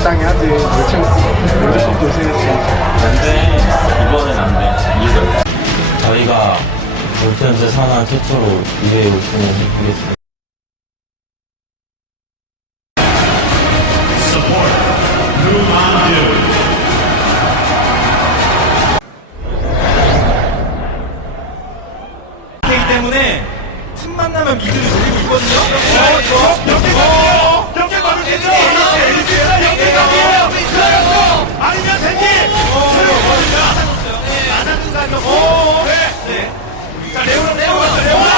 적당히 하지. 무조건 무조건 고생했지. 근데 이번엔 안 돼. 이유가 저희가 롯데현재 산하 최초로 2회 우승을 해보겠습니다. 때문에 틈만 나면 미드를 노리고 있거든요. 어, 좋아. 연계 어, 연계 바로 되죠. 에리스가 연계각이에요. 가격. 오, 네. 네. 자, 레오나, 레오나, 레오나.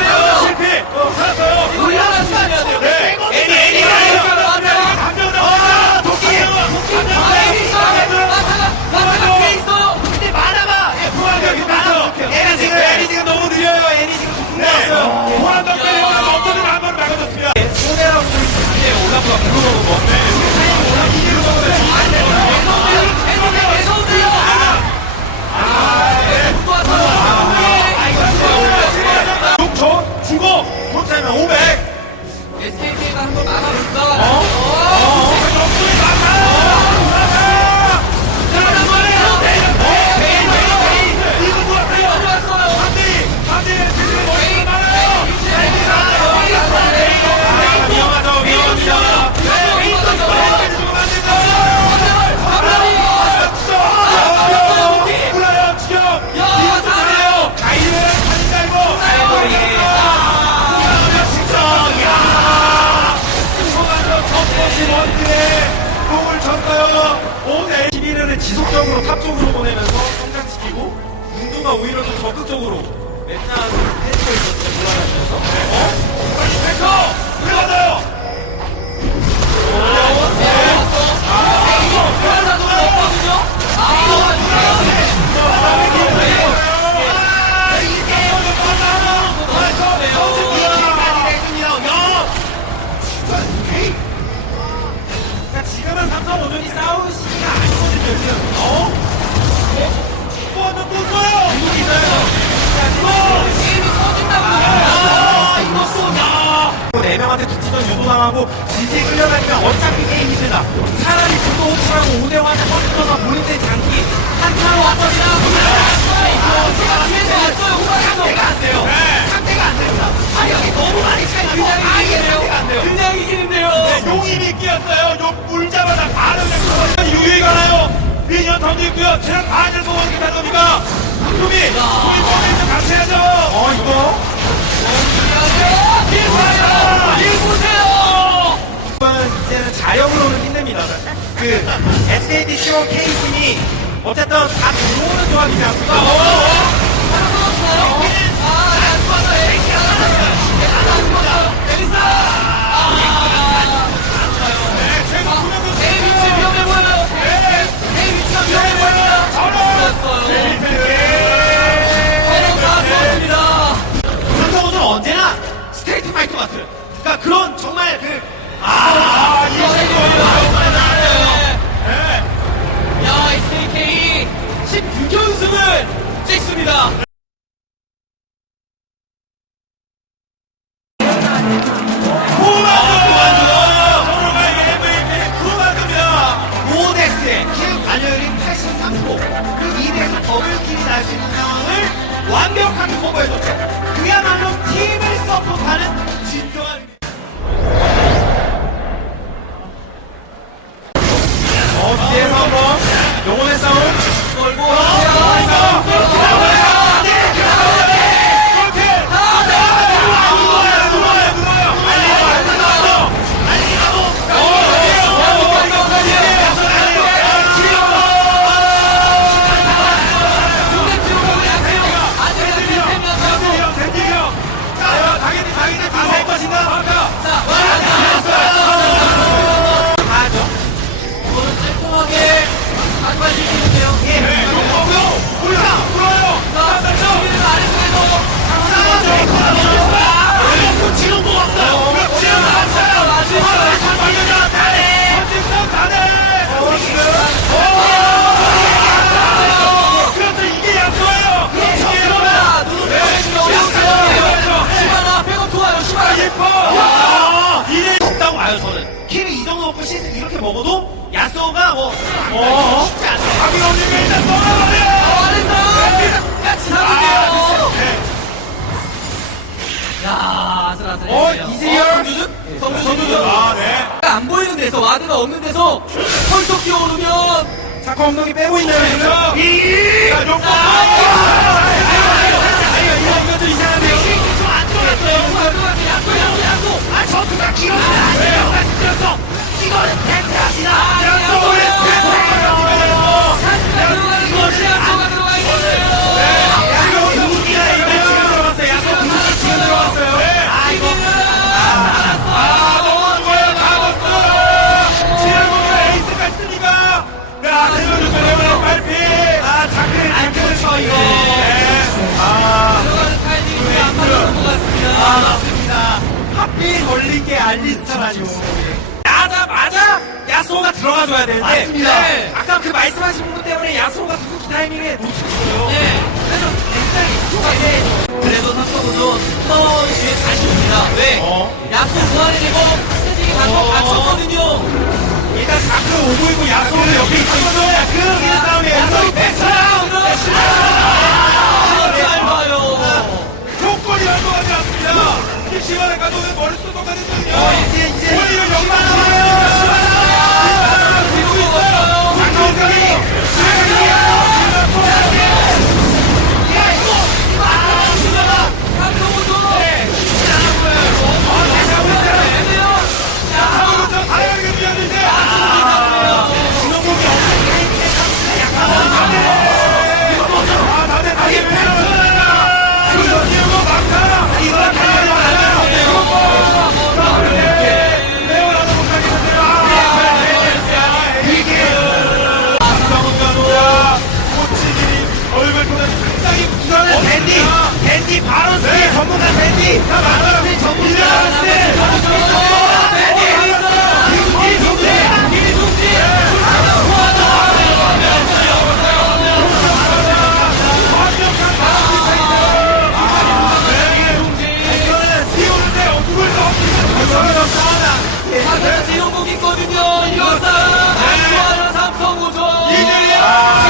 레오나, 실패. 어, 살았어요. 우리나라 시간이야 돼요. 네. 에리, 에리가 감 첫 원딜에 공을 쳤어요. 5대 11회를 지속적으로 탑 쪽으로 보내면서 성장시키고 운동가 오히려 좀 적극적으로 맨날 해주고 있었어요. 올라가면서. 어? 빨리 탱커! 올라가요! 그러니까 던지고요. 체력 반을 소모하게 겁니까? 수비, 수비 포인트 강세하죠. 어, 이거. 일 보세요. 이거는 이제는 자력으로는 힘듭니다. 그 SKT C1 K팀이 어쨌든 다 들어오는 조합이지 않습니까? 어, 어, 네, 파이터 같은. 그러니까 그런 정말 그 아, 이거 야, 가비 없는 게 일단 먹어버려. 같이 아슬아슬해. 어 이재열 성주준? 성주준. 아 네. 안 보이는 데서 와드가 없는 데서 펄쩍 뛰어오르면 자꾸 엉덩이 빼고 있네요 지금. 이. 자. 이거 좀 이상한데요. 좀안 들어갔어요. 야수, 야수, 야수. 아 전투가 길어서 안 돼요. 말씀드렸어. 이거는. 야수가 들어가는 것이 야수 들어가줘야 되는데. 맞습니다. 네. 아까 그 말씀하신 부분 때문에 야소가 궁극기 타이밍에 놓쳤어요. 네. 그래서 굉장히 좋아해. 그래도 삼성은 스파워 뒤에 다시 옵니다. 왜? 어. 야수 무한해내고 스테딩이 가서 갇혔거든요. 일단 자크 오고 있고 야소는 옆에 있어요. 그 싸움에 야소 뺐어요. 잘 봐요. 조건이 같지 않습니다. 이 시간에 가도는 머릿속 똑같거든요. 어, 이제 이제 오히려 여기 나와요. 있어요. 댄디. 다. 이거는 뛰어오는데 얼굴 더 없으면 사실 지용국 있거든요. 이거 싸움. 좋아요 삼성호죠. 삼성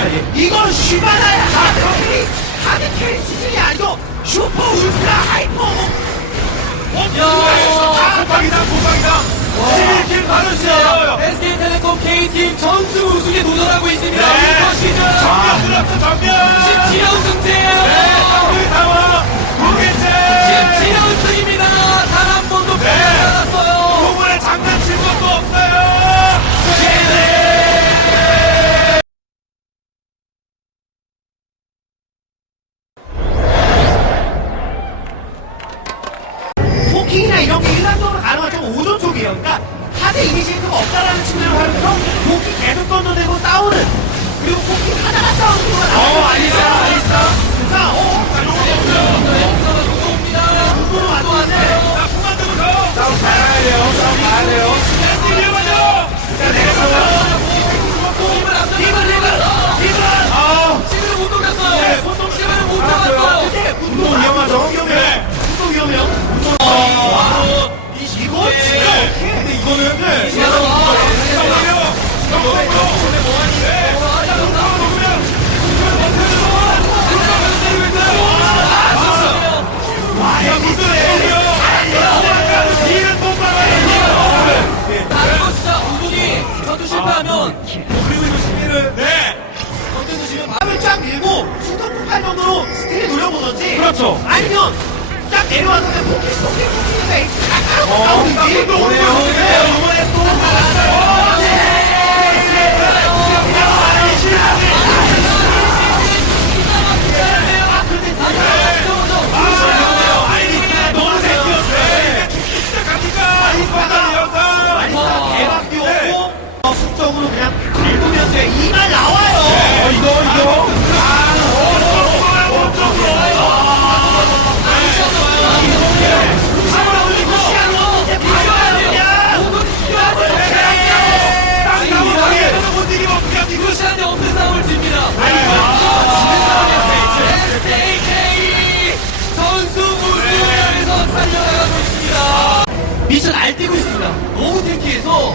네. 이건 슈바나야 하드캐리 하드캐리 수준이 아니고 슈퍼 울트라 하이퍼 야, 아, 고방이다, 고방이다. 11킬 받으세요. SK텔레콤 K팀 전승 우승에 도전하고 있습니다. 네. 이번 시즌 정면 들었어, 정면. 17연승째예요. 네, 나와. 모르겠지. 17연승입니다. 단 한 번도 네. 패하지 않았어요. 부분에 장난칠 것도 없어요. 포 그리고 이거 시비를. 네. 전투 주시면 밤을 쫙 밀고 수동 폭발 정도로 스킬을 노려보든지 그렇죠. 아니면 딱 내려와서 그냥 포킹 포킹 포킹에서 엑스 깎아놓고 어, 싸우든지 또 오네요. 이번에 또 나왔어요. 돼. 이말 나와요. 어, 이거 알뛰고 있습니다. 오후 테키에서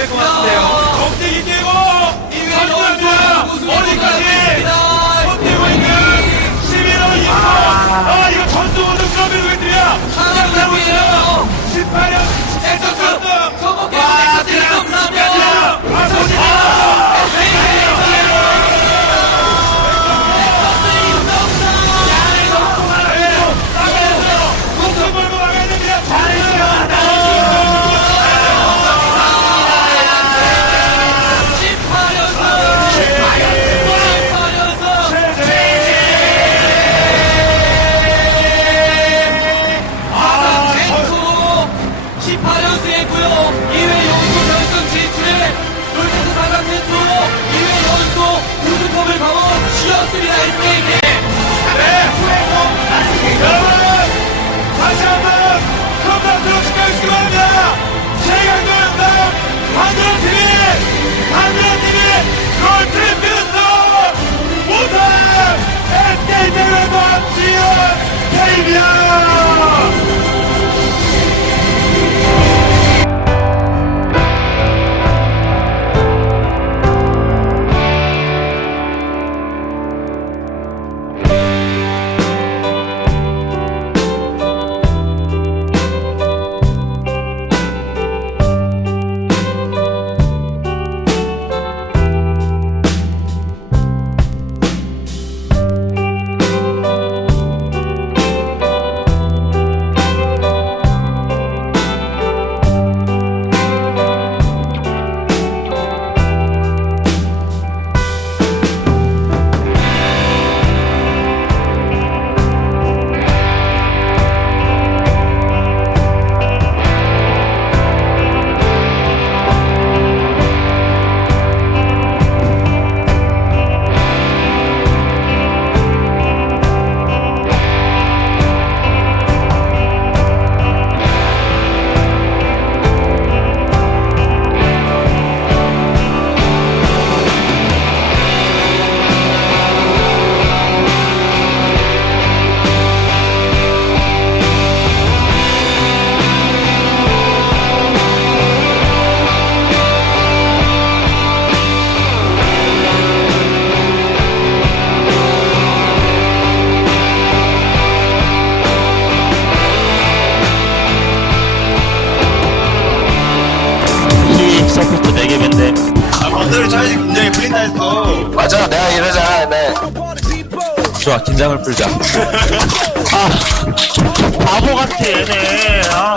될 것 같은데요. 껍데기 깨고. 선수야. 머리까지. 껍데고 있는 11호 이거. 아, 이거 전투 모드 서비스 웨트야. 시작하고 있어요. 18년. 엑소스. 저거 와, 계속 드라스 끝나면 시간이야. 아, 소식. 목 좋아 긴장을 풀자. 아 바보 같아 얘네. 아